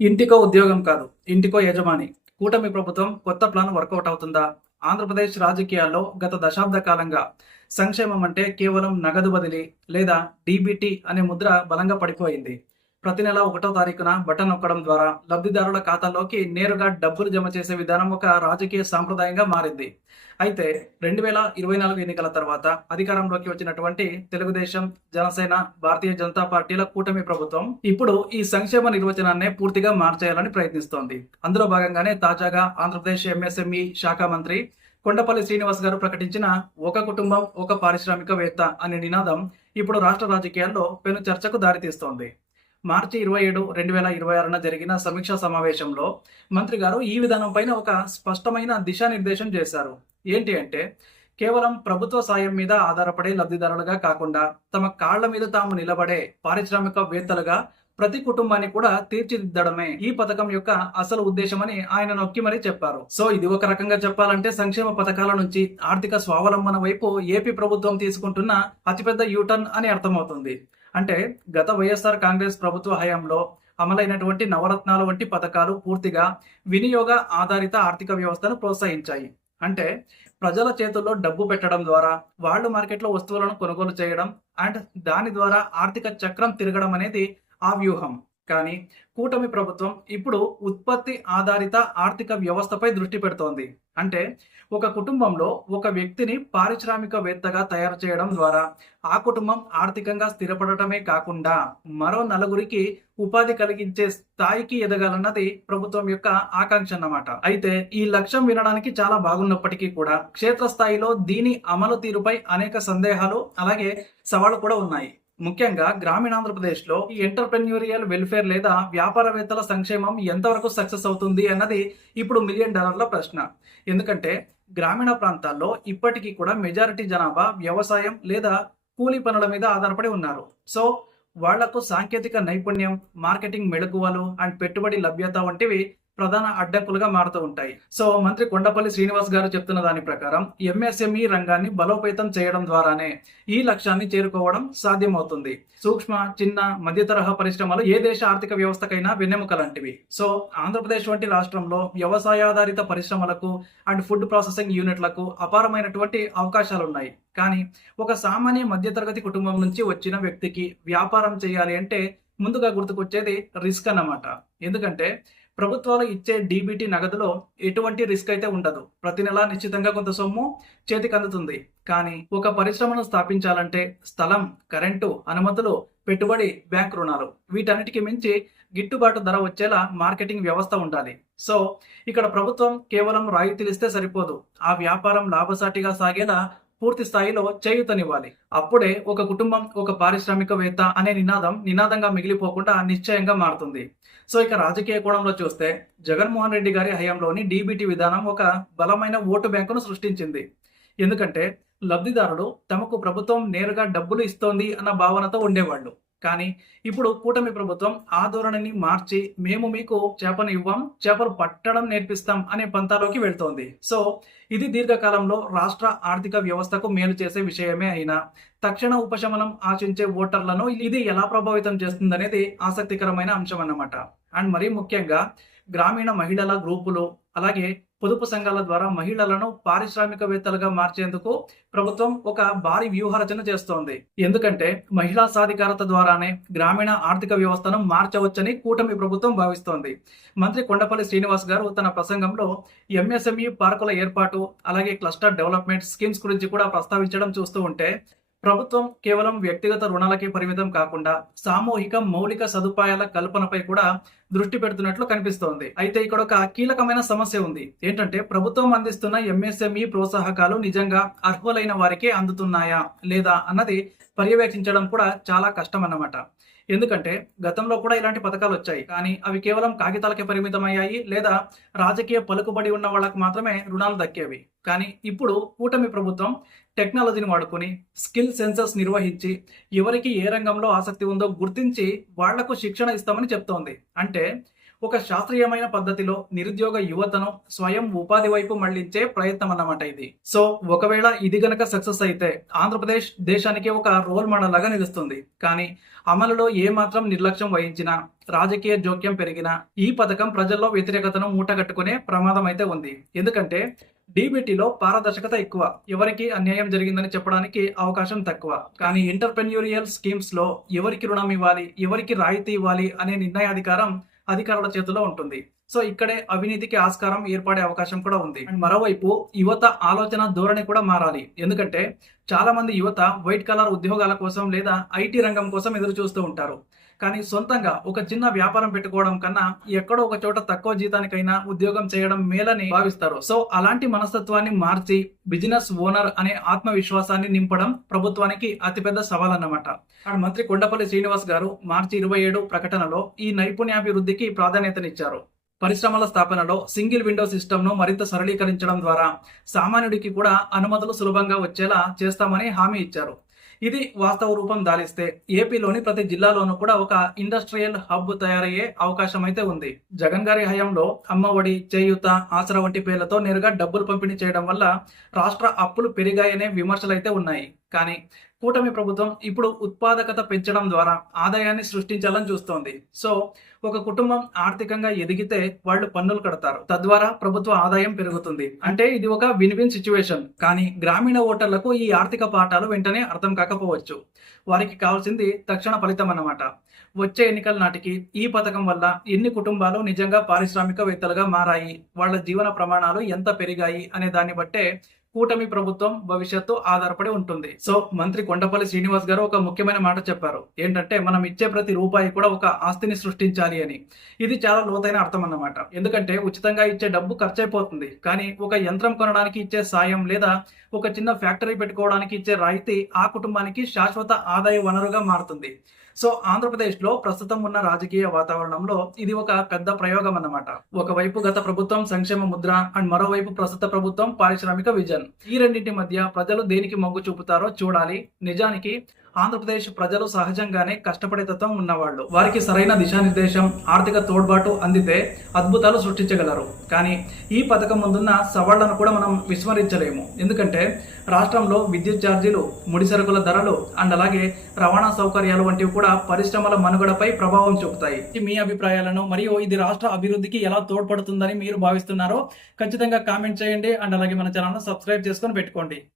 ఇంటికో ఉద్యోగం కాదు, ఇంటికో యజమాని. కూటమి ప్రభుత్వం కొత్త ప్లాన్ వర్కౌట్ అవుతుందా? ఆంధ్రప్రదేశ్ రాజకీయాల్లో గత దశాబ్ద కాలంగా సంక్షేమం అంటే కేవలం నగదు బదిలీ లేదా డీబీటీ అనే ముద్ర బలంగా పడిపోయింది. ప్రతి నెల 1వ తారీఖున బటన్ నొక్కడం ద్వారా లబ్ధిదారుల ఖాతాల్లోకి నేరుగా డబ్బులు జమ చేసే విధానం ఒక రాజకీయ సాంప్రదాయంగా మారింది. అయితే 2024 ఎన్నికల తర్వాత అధికారంలోకి వచ్చినటువంటి తెలుగుదేశం, జనసేన, భారతీయ జనతా పార్టీల కూటమి ప్రభుత్వం ఇప్పుడు ఈ సంక్షేమ నిర్వచనాన్నే పూర్తిగా మార్చేయాలని ప్రయత్నిస్తోంది. అందులో భాగంగానే తాజాగా ఆంధ్రప్రదేశ్ ఎంఎస్ఎంఈ శాఖ మంత్రి కొండపల్లి శ్రీనివాస్ గారు ప్రకటించిన ఒక కుటుంబం ఒక పారిశ్రామికవేత్త అనే నినాదం ఇప్పుడు రాష్ట్ర రాజకీయాల్లో పెను చర్చకు దారితీస్తోంది. మార్చి 27, 2026న జరిగిన సమీక్షా సమావేశంలో మంత్రి గారు ఈ విధానం పైన ఒక స్పష్టమైన దిశానిర్దేశం చేశారు. ఏంటి అంటే, కేవలం ప్రభుత్వ సాయం మీద ఆధారపడే లబ్ధిదారులుగా కాకుండా తమ కాళ్ల మీద తాము నిలబడే పారిశ్రామికవేత్తలుగా ప్రతి కుటుంబాన్ని కూడా తీర్చిదిద్దడమే ఈ పథకం యొక్క అసలు ఉద్దేశమని ఆయన నొక్కి మరీ చెప్పారు. సో ఇది ఒక రకంగా చెప్పాలంటే సంక్షేమ పథకాల నుంచి ఆర్థిక స్వావలంబన వైపు ఏపీ ప్రభుత్వం తీసుకుంటున్న అతిపెద్ద యూటర్న్ అని అర్థమవుతుంది. అంటే గత వైఎస్ఆర్ కాంగ్రెస్ ప్రభుత్వ హయాంలో అమలైనటువంటి నవరత్నాలు వంటి పథకాలు పూర్తిగా వినియోగ ఆధారిత ఆర్థిక వ్యవస్థను ప్రోత్సహించాయి. అంటే ప్రజల చేతుల్లో డబ్బు పెట్టడం ద్వారా వాళ్ళు మార్కెట్లో వస్తువులను కొనుగోలు చేయడం అండ్ దాని ద్వారా ఆర్థిక చక్రం తిరగడం అనేది ఆ వ్యూహం. కానీ కూటమి ప్రభుత్వం ఇప్పుడు ఉత్పత్తి ఆధారిత ఆర్థిక వ్యవస్థపై దృష్టి పెడుతోంది. అంటే ఒక కుటుంబంలో ఒక వ్యక్తిని పారిశ్రామికవేత్తగా తయారు చేయడం ద్వారా ఆ కుటుంబం ఆర్థికంగా స్థిరపడటమే కాకుండా మరో నలుగురికి ఉపాధి కలిగించే స్థాయికి ఎదగాలన్నది ప్రభుత్వం యొక్క ఆకాంక్ష అన్నమాట. అయితే ఈ లక్ష్యం వినడానికి చాలా బాగున్నప్పటికీ కూడా క్షేత్రస్థాయిలో దీని అమలు తీరుపై అనేక సందేహాలు అలాగే సవాళ్లు కూడా ఉన్నాయి. ముఖ్యంగా గ్రామీణాంధ్రప్రదేశ్లో ఈ ఎంటర్ప్రెన్యూరియల్ వెల్ఫేర్ లేదా వ్యాపారవేత్తల సంక్షేమం ఎంతవరకు సక్సెస్ అవుతుంది అన్నది ఇప్పుడు $1 మిలియన్ ప్రశ్న. ఎందుకంటే గ్రామీణ ప్రాంతాల్లో ఇప్పటికీ కూడా మెజారిటీ జనాభా వ్యవసాయం లేదా కూలీ పనుల మీద ఆధారపడి ఉన్నారు. సో వాళ్లకు సాంకేతిక నైపుణ్యం, మార్కెటింగ్ మెళకువలు అండ్ పెట్టుబడి లభ్యత వంటివి ప్రధాన అడ్డంకులుగా మారుతూ ఉంటాయి. సో మంత్రి కొండపల్లి శ్రీనివాస్ గారు చెప్తున్న దాని ప్రకారం ఎంఎస్ఎంఈ రంగాన్ని బలోపేతం చేయడం ద్వారానే ఈ లక్ష్యాన్ని చేరుకోవడం సాధ్యమవుతుంది. సూక్ష్మ, చిన్న, మధ్య తరహా పరిశ్రమలు ఏ దేశ ఆర్థిక వ్యవస్థకైనా వెన్నెముక లాంటివి. సో ఆంధ్రప్రదేశ్ వంటి రాష్ట్రంలో వ్యవసాయాధారిత పరిశ్రమలకు అండ్ ఫుడ్ ప్రాసెసింగ్ యూనిట్లకు అపారమైనటువంటి అవకాశాలున్నాయి. కానీ ఒక సామాన్య మధ్యతరగతి కుటుంబం నుంచి వచ్చిన వ్యక్తికి వ్యాపారం చేయాలి అంటే ముందుగా గుర్తుకొచ్చేది రిస్క్ అన్నమాట. ఎందుకంటే ప్రభుత్వాలు ఇచ్చే డీబీటీ నగదులో ఎటువంటి రిస్క్ అయితే ఉండదు. ప్రతి నెల నిశ్చితంగా కొంత సొమ్ము చేతికి అందుతుంది. కానీ ఒక పరిశ్రమను స్థాపించాలంటే స్థలం, కరెంటు, అనుమతులు, పెట్టుబడి, బ్యాంక్ రుణాలు వీటన్నిటికీ మించి గిట్టుబాటు ధర వచ్చేలా మార్కెటింగ్ వ్యవస్థ ఉండాలి. సో ఇక్కడ ప్రభుత్వం కేవలం రాయితీలు ఇస్తే సరిపోదు. ఆ వ్యాపారం లాభసాటిగా సాగేలా పూర్తి స్థాయిలో చేయూతనివ్వాలి. అప్పుడే ఒక కుటుంబం ఒక పారిశ్రామికవేత్త అనే నినాదంగా మిగిలిపోకుండా నిశ్చయంగా మారుతుంది. సో ఇక రాజకీయ కోణంలో చూస్తే జగన్మోహన్ రెడ్డి గారి హయాంలోని డీబీటీ విధానం ఒక బలమైన ఓటు బ్యాంకును సృష్టించింది. ఎందుకంటే లబ్ధిదారులు తమకు ప్రభుత్వం నేరుగా డబ్బులు ఇస్తోంది అన్న భావనతో ఉండేవాళ్ళు. కానీ ఇప్పుడు కూటమి ప్రభుత్వం ఆ ధోరణిని మార్చి మేము మీకు చేపను ఇవ్వం, చేపలు పట్టడం నేర్పిస్తాం అనే పంతాలోకి వెళ్తోంది. సో ఇది దీర్ఘకాలంలో రాష్ట్ర ఆర్థిక వ్యవస్థకు మేలు చేసే విషయమే అయినా తక్షణ ఉపశమనం ఆశించే ఓటర్లను ఇది ఎలా ప్రభావితం చేస్తుందనేది ఆసక్తికరమైన అంశం అన్నమాట. అండ్ మరీ ముఖ్యంగా గ్రామీణ మహిళల గ్రూపులు అలాగే పొదుపు సంఘాల ద్వారా మహిళలను పారిశ్రామికవేత్తలుగా మార్చేందుకు ప్రభుత్వం ఒక భారీ వ్యూహరచన చేస్తోంది. ఎందుకంటే మహిళా సాధికారత ద్వారానే గ్రామీణ ఆర్థిక వ్యవస్థను మార్చవచ్చని కూటమి ప్రభుత్వం భావిస్తోంది. మంత్రి కొండపల్లి శ్రీనివాస్ గారు తన ప్రసంగంలో ఎంఎస్ఎంఈ పార్కుల ఏర్పాటు అలాగే క్లస్టర్ డెవలప్మెంట్ స్కీమ్స్ గురించి కూడా ప్రస్తావించడం చూస్తూ ఉంటే ప్రభుత్వం కేవలం వ్యక్తిగత రుణాలకే పరిమితం కాకుండా సామూహిక మౌలిక సదుపాయాల కల్పనపై కూడా దృష్టి పెడుతున్నట్లు కనిపిస్తోంది. అయితే ఇక్కడ ఒక కీలకమైన సమస్య ఉంది. ఏంటంటే ప్రభుత్వం అందిస్తున్న ఎంఎస్ఎంఈ ప్రోత్సాహకాలు నిజంగా అర్హులైన వారికే అందుతున్నాయా లేదా అన్నది పర్యవేక్షించడం కూడా చాలా కష్టం అన్నమాట. ఎందుకంటే గతంలో కూడా ఇలాంటి పథకాలు వచ్చాయి. కానీ అవి కేవలం కాగితాలకే పరిమితమయ్యాయి లేదా రాజకీయ పలుకుబడి ఉన్న వాళ్ళకు మాత్రమే రుణాలు దక్కేవి. కానీ ఇప్పుడు కూటమి ప్రభుత్వం టెక్నాలజీని వాడుకొని స్కిల్ సెన్సస్ నిర్వహించి ఎవరికి ఏ రంగంలో ఆసక్తి ఉందో గుర్తించి వాళ్లకు శిక్షణ ఇస్తామని చెప్తోంది. అంటే ఒక శాస్త్రీయమైన పద్ధతిలో నిరుద్యోగ యువతను స్వయం ఉపాధి వైపు మళ్లించే ప్రయత్నం అన్నమాట ఇది. సో ఒకవేళ ఇది గనక సక్సెస్ అయితే ఆంధ్రప్రదేశ్ దేశానికి ఒక రోల్ మోడల్ లాగా నిలుస్తుంది. కానీ అమలులో ఏమాత్రం నిర్లక్ష్యం వహించినా, రాజకీయ జోక్యం పెరిగినా ఈ పథకం ప్రజల్లో వ్యతిరేకతను మూటగట్టుకునే ప్రమాదం అయితే ఉంది. ఎందుకంటే డీబీటీలో పారదర్శకత ఎక్కువ, ఎవరికి అన్యాయం జరిగిందని చెప్పడానికి అవకాశం తక్కువ. కానీ ఎంటర్‌ప్రెన్యూరియల్ స్కీమ్స్ లో ఎవరికి రుణం ఇవ్వాలి, ఎవరికి రాయితీ ఇవ్వాలి అనే నిర్ణయాధికారం అధికారుల చేతిలో ఉంటుంది. సో ఇక్కడే అవినీతికి ఆస్కారం ఏర్పడే అవకాశం కూడా ఉంది. అండ్ మరోవైపు యువత ఆలోచన ధోరణి కూడా మారాలి. ఎందుకంటే చాలా మంది యువత వైట్ కలర్ ఉద్యోగాల కోసం లేదా ఐటీ రంగం కోసం ఎదురు చూస్తూ ఉంటారు. కానీ సొంతంగా ఒక చిన్న వ్యాపారం పెట్టుకోవడం కన్నా ఎక్కడో ఒక చోట తక్కువ జీతానికైనా ఉద్యోగం చేయడం మేలని భావిస్తారు. సో అలాంటి మనస్తత్వాన్ని మార్చి బిజినెస్ ఓనర్ అనే ఆత్మవిశ్వాసాన్ని నింపడం ప్రభుత్వానికి అతిపెద్ద సవాల్ అన్నమాట. అండ్ మంత్రి కొండపల్లి శ్రీనివాస్ గారు మార్చి 27 ప్రకటనలో ఈ నైపుణ్యాభివృద్ధికి ప్రాధాన్యతనిచ్చారు. పరిశ్రమల స్థాపనలో సింగిల్ విండో సిస్టమ్ను మరింత సరళీకరించడం ద్వారా సామాన్యుడికి కూడా అనుమతులు సులభంగా వచ్చేలా చేస్తామని హామీ ఇచ్చారు. ఇది వాస్తవ రూపం దాలిస్తే ఏపీలోని ప్రతి జిల్లాలోనూ కూడా ఒక ఇండస్ట్రియల్ హబ్ తయారయ్యే అవకాశం అయితే ఉంది. జగన్ గారి హయాంలో అమ్మఒడి, చేయూత, ఆసరా వంటి పేర్లతో నేరుగా డబ్బులు పంపిణీ చేయడం వల్ల రాష్ట్ర అప్పులు పెరిగాయనే విమర్శలైతే ఉన్నాయి. కానీ కూటమి ప్రభుత్వం ఇప్పుడు ఉత్పాదకత పెంచడం ద్వారా ఆదాయాన్ని సృష్టించాలని చూస్తోంది. సో ఒక కుటుంబం ఆర్థికంగా ఎదిగితే వాళ్ళు పన్నులు కడతారు, తద్వారా ప్రభుత్వ ఆదాయం పెరుగుతుంది. అంటే ఇది ఒక విన్ విన్ సిచ్యువేషన్. కానీ గ్రామీణ ఓటర్లకు ఈ ఆర్థిక పాఠాలు వెంటనే అర్థం కాకపోవచ్చు. వారికి కావాల్సింది తక్షణ ఫలితం అన్నమాట. వచ్చే ఎన్నికల నాటికి ఈ పథకం వల్ల ఎన్ని కుటుంబాలు నిజంగా పారిశ్రామికవేత్తలుగా మారాయి, వాళ్ళ జీవన ప్రమాణాలు ఎంత పెరిగాయి అనే దాన్ని బట్టే కూటమి ప్రభుత్వం భవిష్యత్తు ఆధారపడి ఉంటుంది. సో మంత్రి కొండపల్లి శ్రీనివాస్ గారు ఒక ముఖ్యమైన మాట చెప్పారు. ఏంటంటే మనం ఇచ్చే ప్రతి రూపాయి కూడా ఒక ఆస్తిని సృష్టించాలి అని. ఇది చాలా లోతైన అర్థం అన్నమాట. ఎందుకంటే ఉచితంగా ఇచ్చే డబ్బు ఖర్చు అయిపోతుంది. కానీ ఒక యంత్రం కొనడానికి ఇచ్చే సాయం లేదా ఒక చిన్న ఫ్యాక్టరీ పెట్టుకోవడానికి ఇచ్చే రాయితీ ఆ కుటుంబానికి శాశ్వత ఆదాయ వనరుగా మారుతుంది. సో ఆంధ్రప్రదేశ్లో ప్రస్తుతం ఉన్న రాజకీయ వాతావరణంలో ఇది ఒక పెద్ద ప్రయోగం అన్నమాట. ఒకవైపు గత ప్రభుత్వం సంక్షేమ ముద్ర అండ్ మరోవైపు ప్రస్తుత ప్రభుత్వం పారిశ్రామిక విజన్. ఈ రెండింటి మధ్య ప్రజలు దేనికి మొగ్గు చూపుతారో చూడాలి. నిజానికి ఆంధ్రప్రదేశ్ ప్రజలు సహజంగానే కష్టపడే తత్వం ఉన్నవాళ్ళు. వారికి సరైన దిశానిర్దేశం, ఆర్థిక తోడ్పాటు అందితే అద్భుతాలు సృష్టించగలరు. కానీ ఈ పథకం ముందున్న సవాళ్లను కూడా మనం విస్మరించలేము. ఎందుకంటే రాష్ట్రంలో విద్యుత్ ఛార్జీలు, ముడి సరుకుల ధరలు అండ్ అలాగే రవాణా సౌకర్యాలు వంటివి కూడా పరిశ్రమల మనుగడపై ప్రభావం చూపుతాయి. మీ అభిప్రాయాలను మరియు ఇది రాష్ట్ర అభివృద్ధికి ఎలా తోడ్పడుతుందని మీరు భావిస్తున్నారో ఖచ్చితంగా కామెంట్ చేయండి. అండ్ అలాగే మన ఛానల్ సబ్స్క్రైబ్ చేసుకొని పెట్టుకోండి.